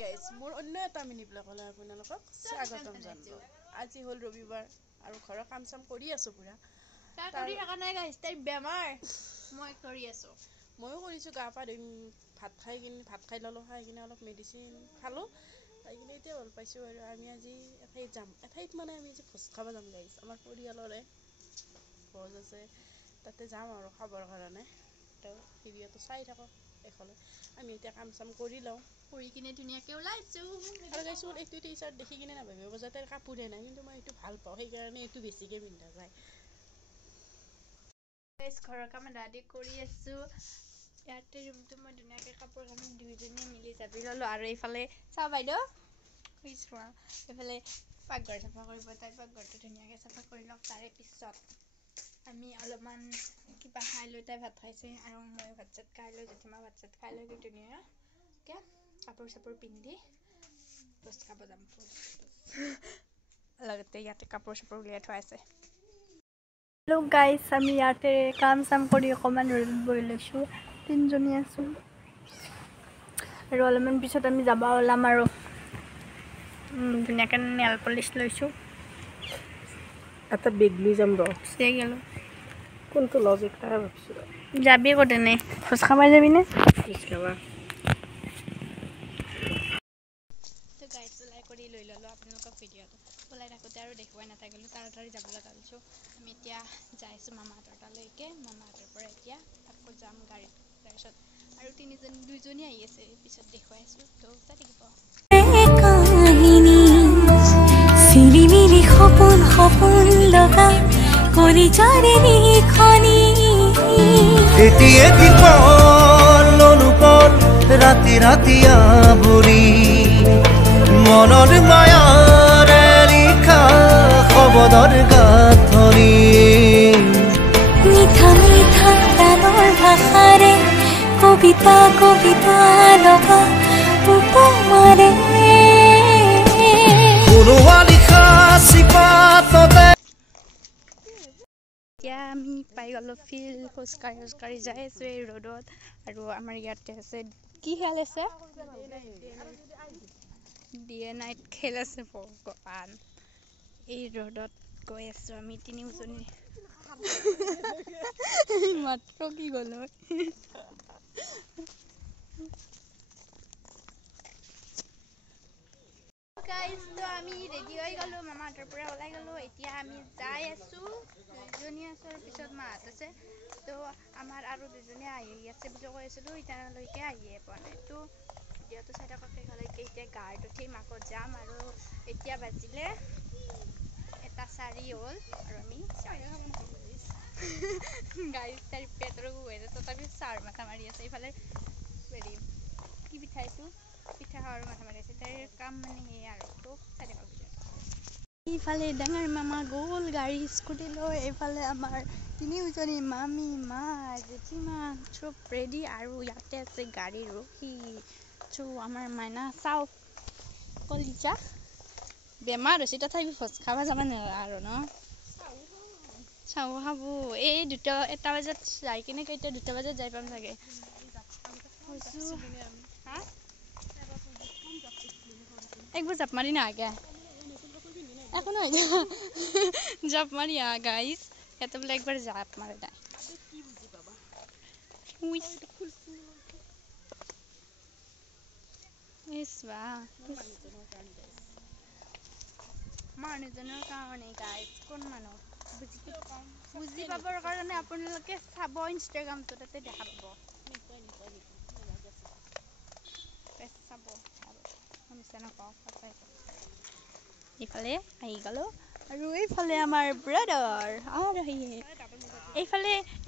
Guys মোৰ অন্য এটা মিনি ব্লগলৈ আপোনালোকক স্বাগতম জনালোঁ। আজি হ'ল ৰবিবাৰ আৰু ঘৰৰ কাম চাম কৰি আছোঁ পুৰা। ময়ো কৰিছোঁ গা পা ধুই ভাত খাই ল'লোঁ, খাই কিনে অলপ মেডিচিন খালোঁ, খাই কিনে এতিয়া ভাল পাইছোঁ। আৰু আমি আজি এঠাইত যাম, মানে আমি আজি ভোজ খাব যাম গাইজ। আমাৰ পৰিয়ালৰে ভোজ আছে, তাতে যাম আৰু খাবৰ কাৰণে। তো ভিডিঅ'টো চাই থাকক এইফালে। আমি এতিয়া কাম চাম কৰি লওঁ, কৰি কিনে ধুনীয়াকৈ ওলাইছোঁ। আৰু গাইছোঁ এইটো টি চাৰ্ট দেখি কিনে নাভাবিব যাতে কাপোৰে নাই, কিন্তু মই এইটো ভাল পাওঁ, সেইকাৰণে এইটো বেছিকৈ পিন্ধা যায়। ঘৰৰ কাম আদি কৰি আছোঁ। ইয়াতে ৰুমটো মই ধুনীয়াকৈ কাপোৰ কানি দুইজনীয়ে মিলি জাপি ল'লোঁ। আৰু এইফালে চাওঁ বাইদেউ চোৱা, এইফালে পাকঘৰ চাফা কৰিব, তাই পাকঘৰটো ধুনীয়াকৈ চাফা কৰি লওক। তাৰে পিছত আমি অলপমান কিবা খাই লৈ, তাই ভাত খাইছে আৰু মই ভাত চাত খাই লৈ, জেঠীমা ভাত চাত খাই লৈ ধুনীয়াকৈ কাপোৰ চাপোৰ পিন্ধি ভোজ খাব যাম। লগতে ইয়াতে কাপোৰ চাপোৰ উলিয়াই থোৱা আছে। হেল্ল' গাইজ, আমি ইয়াতে কাম চাম কৰি অকণমান ৰ'দত বহি লৈছোঁ, তিনিজনী আছোঁ। আৰু অলপমান পিছত আমি যাব ওলাম আৰু ধুনীয়াকৈ নেল পলিচ লৈছোঁ। এটা বেগ লৈ যাম ৰ। কোনটো লজিক তাই ভাবিছোঁ। যাবি ক'ত এনেই ভোজ খাবাই যাবিনে? ভোজ খাবা। তো গাইজ ওলাই কৰি লৈ ল'লোঁ আপোনালোকক ভিডিঅ'টো। ওলাই থাকোঁতে আৰু দেখুৱাই নাথাকিলোঁ, তাড়াতাড়ি যাবলৈ ভাবিছোঁ। আমি এতিয়া যাইছোঁ মামাহঁতৰ তালৈকে। মামাহঁতৰ পৰা এতিয়া আকৌ যাম গাড়ীত। তাৰপিছত আৰু দুইজনী আহি আছে, পিছত দেখুৱাই আছোঁ, তো চাই থাকিব। সপোন সপোন লগা কৰি যাৰে নিখনি এটি এটি পল অনুপল ৰাতি ৰাতি আবৰি মনৰ মায়াৰে লিখা শব্দৰ গাঁথনি মিঠা মিঠা গানৰ ভাষাৰে কবিতা কবিতা লগা উপমাৰে এতিয়া আমি পাই গ'লোঁ ফিল্ড। খোজকাঢ়ি যাই আছোঁ এই ৰ'দত। আৰু আমাৰ ইয়াতে আছে কি খেল আছে, দিয়ে নাইট খেল আছে। ভগৱান, এই ৰ'দত গৈ আছোঁ আমি তিনিওজনী। মাত্ৰ কি গ'ল তো আমি ৰেডি হৈ গ'লোঁ, মামাহঁতৰ পৰা ওলাই গ'লোঁ। এতিয়া আমি যাই আছোঁ, দুইজনী আছোঁ আৰু পিছত মাহঁত আছে। তো আমাৰ আৰু দুজনী আহি আছে বুলি কৈ আছিলোঁ, এতিয়ালৈকে আহিয়ে পোৱা নাই। তো ভিডিঅ'টো চাই থাকক শেষলৈকে। এতিয়া গাড়ীত উঠিম, আকৌ যাম। আৰু এতিয়া বাজিলে 1:04 হ'ল আৰু আমি গাড়ীত তাইৰ পেটৰো গৈ আছে, তথাপিও চাৰ মাথা মাৰি আছে। এইফালে হেৰি কি পিঠা এইটো, পিঠা খাৱাৰ মাথা মাৰি আছে। তাইৰ কাম মানে সেয়াই আৰু। তো চাই থাকক ভিডিঅ'টো। এইফালে ডাঙৰ মামা গ'ল গাড়ী স্কুটি লৈ। এইফালে আমাৰ তিনিওজনী মামী, মা, জেঠীমা চব ৰেডি। আৰু ইয়াতে আছে গাড়ী ৰখি। আমাৰ মাইনা চাওঁ কলিজা বেমাৰ হৈছে, তথাপি ভোজ খাব যাব নোৱাৰা আৰু ন। চাওঁ খাব এই 1টা বজাত যাই কিনে, কেইটা 2টা বজাত যাই পাম চাগে। একবাৰ জাপ মাৰি নাহাগে একো নহয়, জাপ মাৰি আহা গাইজ। ইয়াতে বোলে একবাৰ জাপ মাৰে নাই। মানুহজনৰ কাৰণে গাইজ, কোন মানুহ বুজি পাবৰ কাৰণে আপোনালোকে চাব ইনষ্টাগ্ৰামটো, তাতে দেখা পাব। চাব নকওঁ, এইফালে আহি গ'লোঁ। আৰু এইফালে আমাৰ ব্ৰাদাৰ আৰু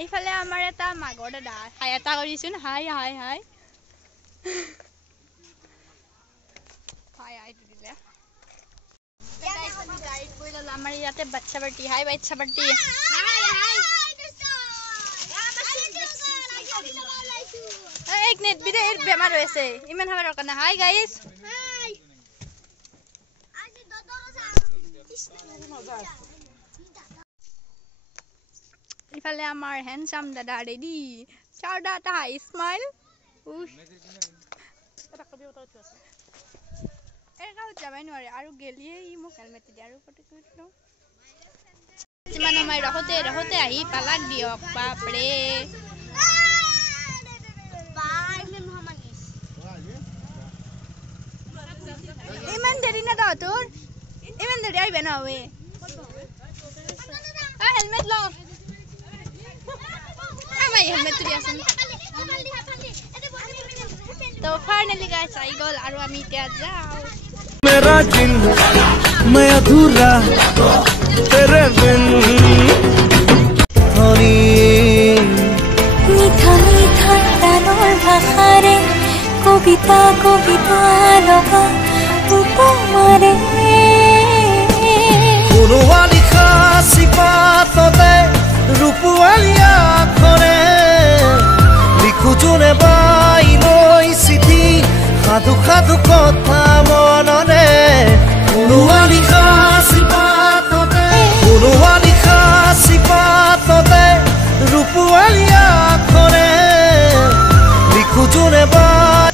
এইফালে আমাৰ এটা মাঘৰ দাদা। হাই এটা কৰিছোন, হাই হাই হাই হাই হাইটো দিলে। গাড়ীত বহি ল'লোঁ, আমাৰ ইয়াতে বাচ্ছা পাৰ্টি। হাই বাচ্ছা পাৰ্টি। বেমাৰ হৈ আছে, ইমান খাব দৰকাৰ নাই। হাই গাইজ, ইফালে আমাৰ হেণ্ডচাম দাদা ৰেডি। চাও দা এটা হাই স্মাইল। এটা কবি এটা উঠি আছে এই গাঁৱত যাবাই নোৱাৰে আৰু গেলিয়ে ই মোক হেলমেট দিয়ে আৰু ফটো কৰি দিলোঁ যিমান সময় ৰখোতে আহি পালাক দিয়ক বাপৰে ইমান দেৰি না তোৰ ইমান দেৰি আহিবে নহ'বে হেলমেট ল আমাৰ হেলমেটটো দিয়াচোন তো ফাইনেলি গাইছ আহি গ'ল আৰু আমি এতিয়া যাওঁ मेरा जिन मैं अधूरा तेरे बिन মিঠা মিঠা গানৰ ভাষাৰে কবিতা কবিতা লগা উপমাৰে কোনোৱা লিখা চিপাততে ৰূপৱালীয়া আখৰে লিখো যোনে বাই লৈ চিঠি সাধু সাধু কথা মনৰে কোনোৱা লিখা চিপাততে ৰূপৱালীয়া আখৰে লিখো যোনে বাই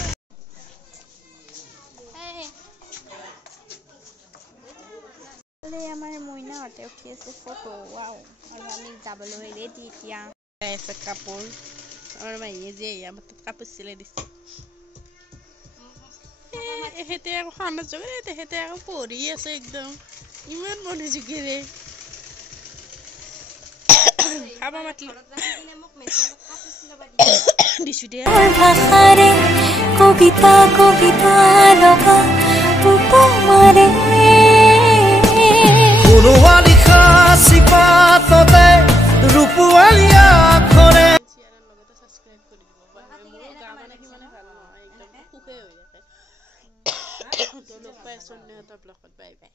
আমাৰ মইনাহঁতে উঠি আছে ফটো ৱাও আৰু আমি যাবলৈ ৰেডি এতিয়া আছে কাপোৰ আমাৰ মাইয়ে যে আমাৰ তাত কাপোৰ চিলাই দিছে এহেঁতে আকৌ খানা যোগে তেহেঁতে আকৌ পঢ়ি আছে একদম ইমান মনোযোগেৰে খাব মাতিলে দিছোঁ দে ভাষাৰে কবিতা কবিতা লগা উপমাৰে কোনোৱা লিখা চিপাততে ৰূপৱালীয়া আখৰে লগতে ছাবস্ক্ৰাইব কৰি দিব মোৰো গা মানে সিমানে ভাল নহয় একদম সুখে হৈ থাকে তো লগ পাই আছোঁ ব্লগত বাই বাই